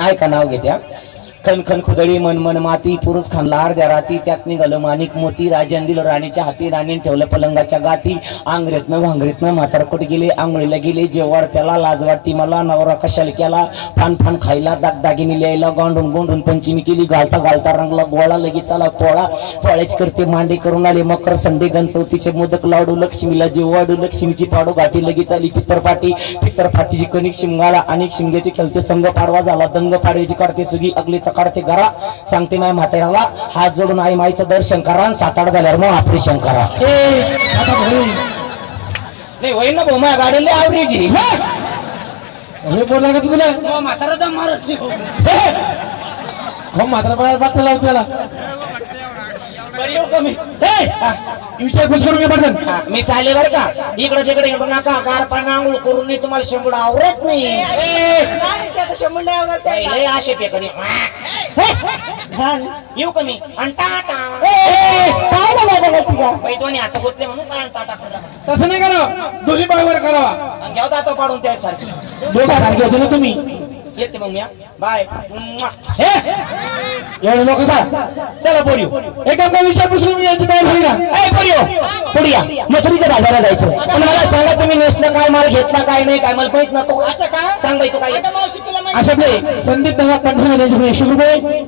ऐका नाव घेत्या खन खन खुदडी मन मन माती पुरुष खानला अर्ध्या राती त्यात निघालं माणिक मोती राजान दिलं राणीच्या हाती राणीने ठेवलं पलंगाच्या गाती आंगरेतनं भांगरेतनं म्हातारकोट गेले आंघोळीला गेले जेवाड त्याला लाज वाटती मला नवरा कशाला केला फान फान खायला दागदागिनी लिहायला गोंडून गोंडून पंचमी केली घालता घालता रंगला गोळा लगेच आला पोळा पोळ्याच करते मांडे करून आले मकर संडे गणचौतीचे मोदक लाडू लक्ष्मीला जेवाडू लक्ष्मीची पाडू गाठी लगेच आली पित्तरपाटीची कणिक शिमगाला अनेक शिमग्याचे खेळते संघ पारवा झाला दंग पाडव्याची काढते सुगी अगलीचा काढते घरा सांगते माय म्हाताऱ्याला हात जोडून आई माईचं दर्शन करा साताड झाल्यावर मग ऑपरेशन करा नाही होईल ना भाऊ माझ्या गाडीला आवरेजी बोलला का तुला म्हातारा दम मारत हो म्हातारा बात लावतो त्याला विचारपूस करून मी चालले बर का इकडे तिकडे येऊ नका कार पाणी आंघोळ करून नाही तुम्हाला शंभूड आवरत नाही असे पे कधी येऊ कमी दोन्ही हात गुतले म्हणून काय टाटा तसं नाही करा दोन्ही बायवर करावा घ्या आता पाडून त्यासारखी दोघा सारखे होते ना तुम्ही येते मग मी बाय एवढे लोक चला बोलिओ एका विचारपूस करून यायची बाहेर होईल का बोलिओ पुढे या मथुरीच्या बाजाराला जायचं पण मला सांगा तुम्ही नेसलं काय माल घेतला काय नाही काय मला माहित नको असं का सांग बाई तू काय अशा संदीप 10 15 ₹100